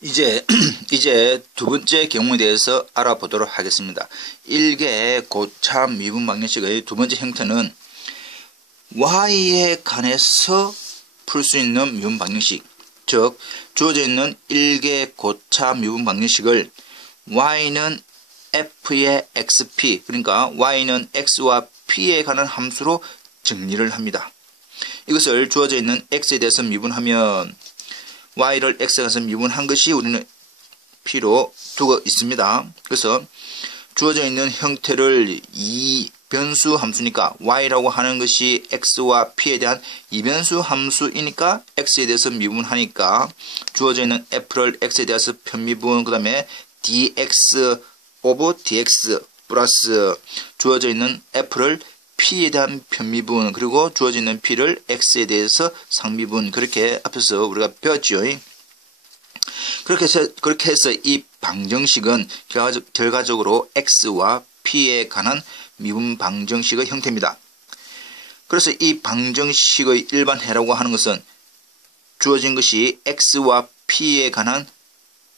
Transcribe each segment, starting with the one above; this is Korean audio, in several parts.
이제 두 번째 경우에 대해서 알아보도록 하겠습니다. 일개 고참 미분 방정식의 두 번째 형태는 y에 관해서 풀 수 있는 미분 방정식, 즉 주어져 있는 일개 고참 미분 방정식을 y는 f의 xp, 그러니까 y는 x와 p에 관한 함수로 정리를 합니다. 이것을 주어져 있는 x에 대해서 미분하면 y를 x에 관해서 미분한 것이 우리는 p로 두고 있습니다. 그래서 주어져 있는 형태를 이변수 함수니까 y라고 하는 것이 x와 p에 대한 이변수 함수이니까 x에 대해서 미분하니까 주어져 있는 f를 x에 대해서 편미분, 그 다음에 dx 오버 dx 플러스 주어져 있는 f를 p에 대한 편미분, 그리고 주어져 있는 p를 x에 대해서 상미분, 그렇게 앞에서 우리가 배웠죠. 그렇게 해서 이 방정식은 결과적으로 x와 p에 관한 미분 방정식의 형태입니다. 그래서 이 방정식의 일반해라고 하는 것은 주어진 것이 x와 p에 관한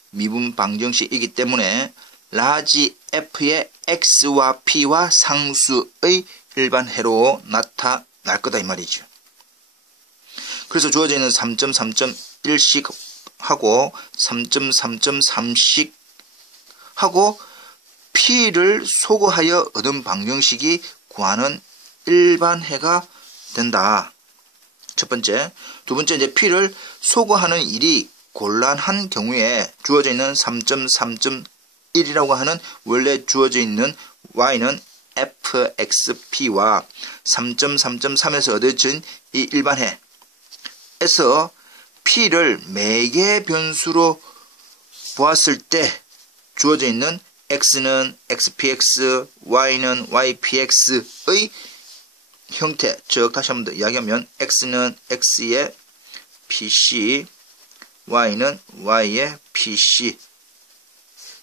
미분 방정식이기 때문에 라지 f의 x와 p와 상수의 일반해로 나타날 거다 이 말이죠. 그래서 주어져 있는 3.3.1식 하고 3.3.3식 하고 p를 소거하여 얻은 방정식이 구하는 일반해가 된다. 첫 번째. 두 번째, 이제 p를 소거하는 일이 곤란한 경우에 주어져 있는 3.3.1이라고 하는 원래 주어져 있는 y는 fxp와 3.3.3에서 얻어진 이 일반해에서 p를 매개 변수로 보았을 때 주어져 있는 x는 xpx, y는 ypx의 형태, 즉 다시 한번 더 이야기하면 x는 x의 pc, y는 y의 pc,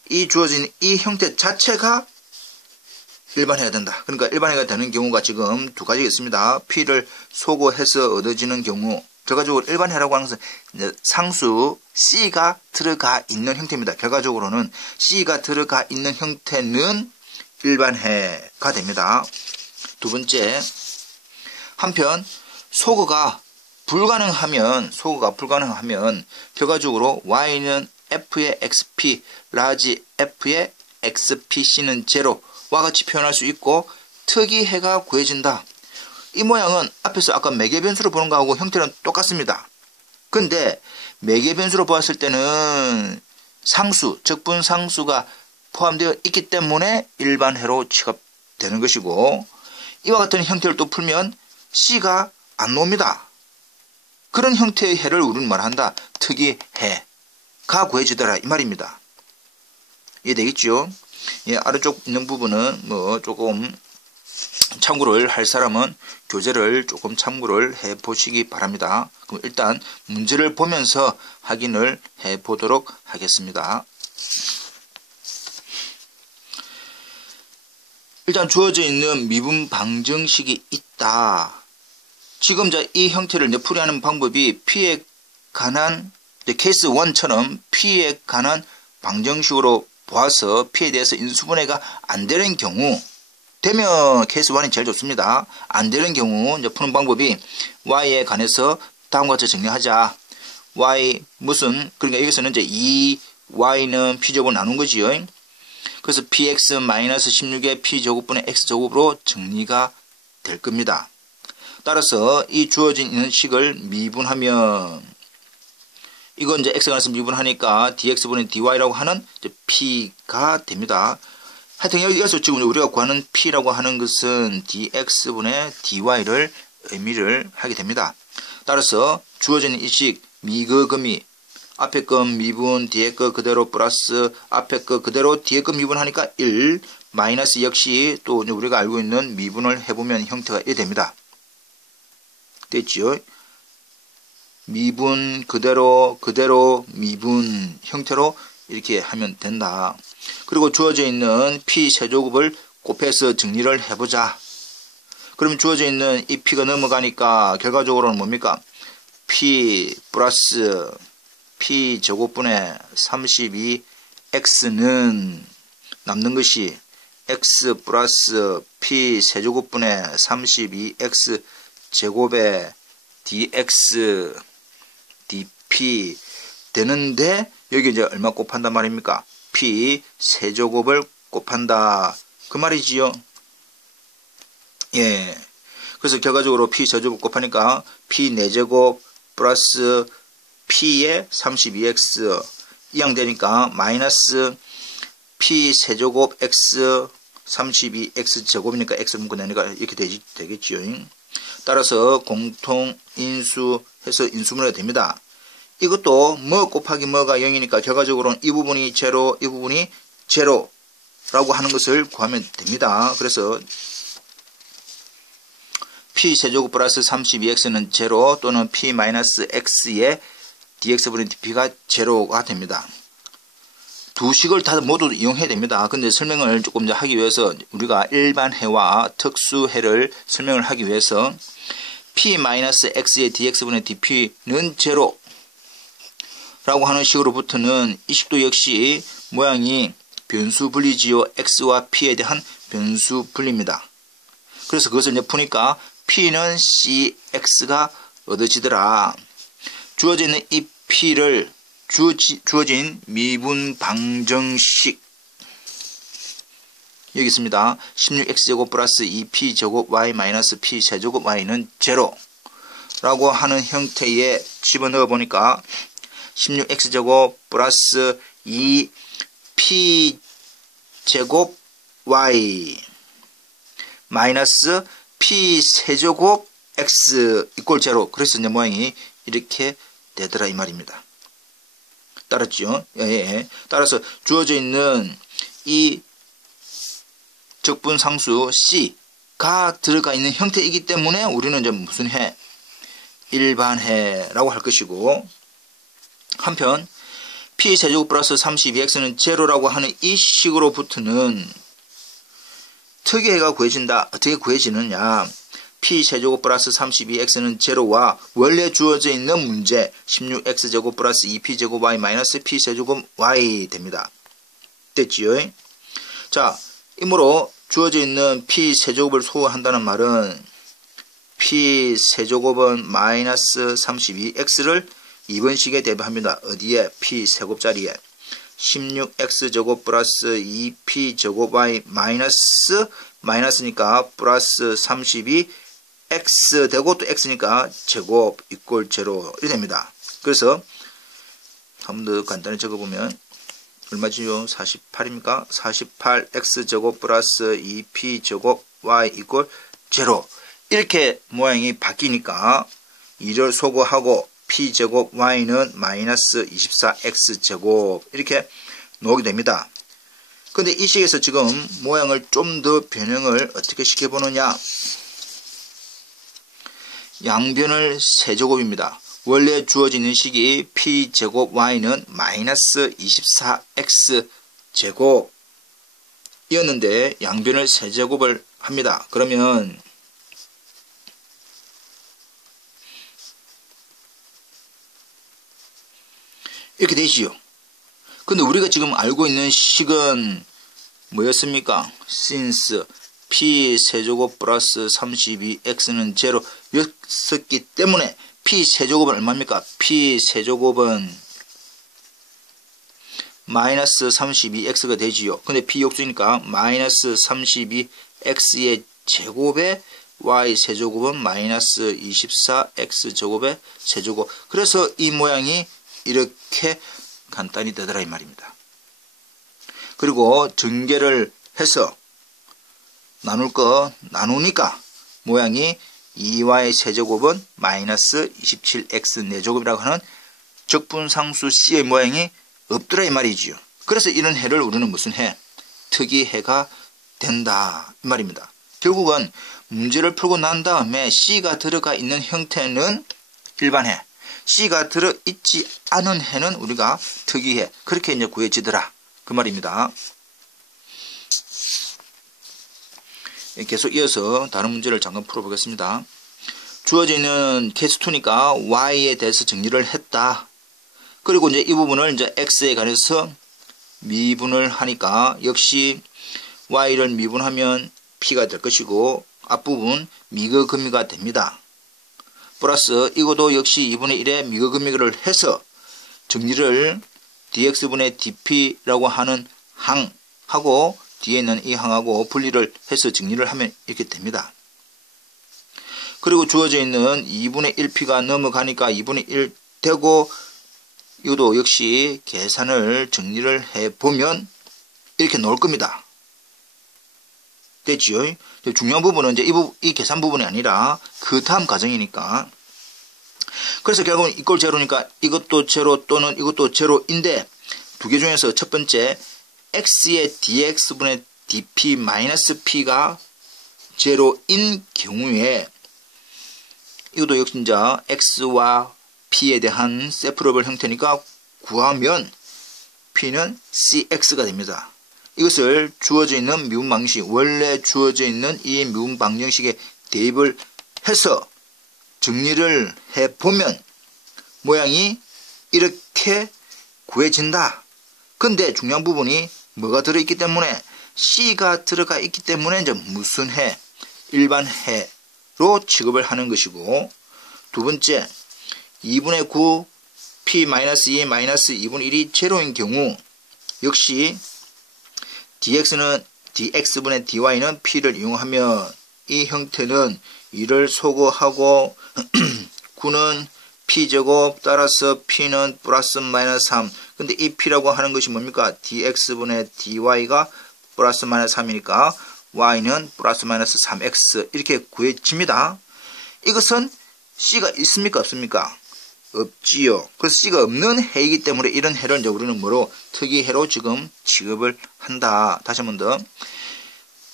이 주어진 이 형태 자체가 일반해가 된다. 그러니까 일반해가 되는 경우가 지금 두 가지가 있습니다. p를 소거해서 얻어지는 경우, 결과적으로 일반해라고 하는 것은 상수 c가 들어가 있는 형태입니다. 결과적으로는 c가 들어가 있는 형태는 일반해가 됩니다. 두 번째, 한편 소거가 불가능하면 결과적으로 y는 f의 xp, 라지 f의 xpc는 제로와 같이 표현할 수 있고 특이해가 구해진다. 이 모양은 앞에서 아까 매개변수로 보는 거하고 형태는 똑같습니다. 근데 매개변수로 보았을 때는 상수, 적분상수가 포함되어 있기 때문에 일반해로 취급되는 것이고, 이와 같은 형태를 또 풀면 c가 안 나옵니다. 그런 형태의 해를 우리는 말한다. 특이해가 구해지더라 이 말입니다. 이해되겠죠? 예, 아래쪽 있는 부분은 조금 참고를 할 사람은 교재를 조금 참고를 해 보시기 바랍니다. 그럼 일단 문제를 보면서 확인을 해 보도록 하겠습니다. 일단 주어져 있는 미분 방정식이 있다. 지금 이 형태를 풀이하는 방법이 p에 관한 케이스 1처럼 p에 관한 방정식으로 보아서 p에 대해서 인수분해가 안 되는 경우, 되면 케이스 1이 제일 좋습니다. 안 되는 경우 푸는 방법이 y에 관해서 다음과 같이 정리하자. y 무슨, 그러니까 여기서는 이 y는 p제곱을 나눈 거지요. 그래서 px-16의 p제곱분의 x제곱으로 정리가 될 겁니다. 따라서 이 주어진 있는 식을 미분하면, 이건 x에 관해서 미분하니까 dx분의 dy라고 하는 p가 됩니다. 하여튼 여기서 지금 우리가 구하는 p라고 하는 것은 dx분의 dy를 의미를 하게 됩니다. 따라서 주어진 이 식 미거금이 앞에 거 미분, 뒤에 거 그대로 플러스 앞에 거 그대로 뒤에 거 미분하니까 1 마이너스 역시 또 우리가 알고 있는 미분을 해보면 형태가 1 됩니다. 됐죠? 미분 그대로 미분 형태로 이렇게 하면 된다. 그리고 주어져 있는 p 세제곱을 곱해서 정리를 해보자. 그러면 주어져 있는 이 p가 넘어가니까 결과적으로는 뭡니까? p 플러스 P 제곱분의 32X는 남는 것이 X 플러스 P 세제곱분의 32X 제곱의 dx dp 되는데 여기 이제 얼마 곱한단 말입니까? P 세제곱을 곱한다. 그 말이지요. 예. 그래서 결과적으로 P 세제곱 곱하니까 P 4제곱 플러스 P의 32X 이항 되니까 마이너스 P 세제곱 X 32X 제곱이니까 X를 묶어내니까 이렇게 되겠지요. 따라서 공통 인수해서 인수분해가 됩니다. 이것도 뭐 곱하기 뭐가 0이니까 결과적으로는 이 부분이 제로, 이 부분이 제로라고 하는 것을 구하면 됩니다. 그래서 P 세제곱 플러스 32X는 제로 또는 P 마이너스 X의 dx분의 dp가 제로가 됩니다. 두 식을 다 모두 이용해야 됩니다. 근데 설명을 조금 더 하기 위해서 우리가 일반해와 특수해를 설명을 하기 위해서 P-X의 dx분의 dp는 제로 라고 하는 식으로부터는 이 식도 역시 모양이 변수 분리지요. x와 p에 대한 변수 분리입니다. 그래서 그것을 이제 푸니까 p는 cx가 얻어지더라. 주어져 있는 이 p를 주어진 미분 방정식 여기 있습니다. 16x제곱 플러스 2p제곱 y 마이너스 p세제곱 y는 제로 라고 하는 형태에 집어넣어 보니까 16x제곱 플러스 2p제곱 y 마이너스 p세제곱 x 이꼴 제로. 그래서 이제 모양이 이렇게 되더라 이 말입니다. 따랐죠? 예. 따라서 주어져 있는 이 적분상수 C가 들어가 있는 형태이기 때문에 우리는 이제 무슨 해? 일반해라고 할 것이고, 한편 P세제곱 플러스 32X는 제로라고 하는 이 식으로부터는 특이해가 구해진다. 어떻게 구해지느냐? P세제곱 플러스 32X는 제로와 원래 주어져 있는 문제 16X제곱 플러스 2P제곱 Y 마이너스 P세제곱 Y 됩니다. 됐지요? 자, 이므로 주어져 있는 P세제곱을 소화한다는 말은 P세제곱은 마이너스 32X를 2번식에 대입합니다. 어디에? P세곱자리에 16X제곱 플러스 2P제곱 Y 마이너스니까 플러스 32 x 되고 또 x니까 제곱 이꼴 제로 이렇게 됩니다. 그래서 한 번 더 간단히 적어보면 얼마지요? 48입니까? 48x제곱 플러스 2p제곱 y 이꼴 제로 이렇게 모양이 바뀌니까 2를 소거하고 p제곱 y는 마이너스 24x제곱 이렇게 나오게 됩니다. 근데 이 식에서 지금 모양을 좀 더 변형을 어떻게 시켜보느냐? 양변을 세제곱입니다. 원래 주어지는 식이 p제곱 y는 마이너스 24x제곱이었는데 양변을 세제곱을 합니다. 그러면 이렇게 되지요. 근데 우리가 지금 알고 있는 식은 뭐였습니까? since P세제곱 플러스 32X는 제로 였었기 때문에 P세제곱은 얼마입니까? P세제곱은 마이너스 32X가 되지요. 근데 P역수니까 마이너스 32X의 제곱에 Y세제곱은 마이너스 24X제곱의 세제곱. 그래서 이 모양이 이렇게 간단히 되더라 이 말입니다. 그리고 전개를 해서 나눌 거 나누니까 모양이 2y 세제곱은 마이너스 27x 4제곱이라고 하는 적분상수 C의 모양이 없더라 이 말이지요. 그래서 이런 해를 우리는 무슨 해? 특이해가 된다 이 말입니다. 결국은 문제를 풀고 난 다음에 C가 들어가 있는 형태는 일반해, C가 들어있지 않은 해는 우리가 특이해, 그렇게 이제 구해지더라 그 말입니다. 계속 이어서 다른 문제를 잠깐 풀어보겠습니다. 주어져 있는 케이스 2니까 y에 대해서 정리를 했다. 그리고 이제 이 부분을 이제 x에 관해서 미분을 하니까 역시 y를 미분하면 p가 될 것이고 앞부분 미거금미가 됩니다. 플러스 이것도 역시 2분의 1의 미거금미를 해서 정리를 dx분의 dp라고 하는 항하고 뒤에 있는 이 항하고 분리를 해서 정리를 하면 이렇게 됩니다. 그리고 주어져 있는 2분의 1p가 넘어가니까 2분의 1 되고 이것도 역시 계산을 정리를 해보면 이렇게 나올 겁니다. 됐지요? 중요한 부분은 이제 이 계산 부분이 아니라 그 다음 과정이니까. 그래서 결국은 이꼴 제로니까 이것도 제로 또는 이것도 제로인데 두 개 중에서 첫 번째 x의 dx분의 dp-p가 제로인 경우에 이것도 역시 이제 x와 p에 대한 세프러블 형태니까 구하면 p는 cx가 됩니다. 이것을 주어져 있는 미분 방정식, 원래 주어져 있는 이 미분 방정식에 대입을 해서 정리를 해보면 모양이 이렇게 구해진다. 근데 중요한 부분이 뭐가 들어있기 때문에 C가 들어가 있기 때문에 이제 무슨 해? 일반 해로 취급을 하는 것이고 두 번째 2분의 9 P-2 1이 제로인 경우 역시 dx분의 dy는 p를 이용하면 이 형태는 2를 소거하고 9는 p제곱 따라서 p는 플러스 마이너스 3. 근데 이 p라고 하는 것이 뭡니까? dx분의 dy가 플러스 마이너스 3이니까 y는 플러스 마이너스 3x 이렇게 구해집니다. 이것은 c가 있습니까? 없습니까? 없지요. 그래서 c가 없는 해이기 때문에 이런 해를 이제 우리는 뭐로 특이해로 지금 취급을 한다. 다시 한 번 더.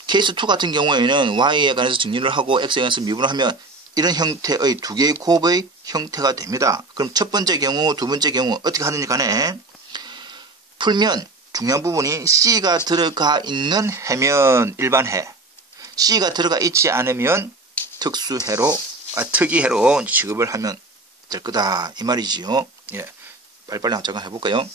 케이스 2 같은 경우에는 y에 관해서 정리를 하고 x에 관해서 미분을 하면 이런 형태의 두 개의 곱의 형태가 됩니다. 그럼 첫 번째 경우, 두 번째 경우 어떻게 하는지 간에 풀면 중요한 부분이 C가 들어가 있는 해면 일반 해, C가 들어가 있지 않으면 특이해로 취급을 하면 될 거다 이 말이지요. 예, 빨리빨리 잠깐 해볼까요?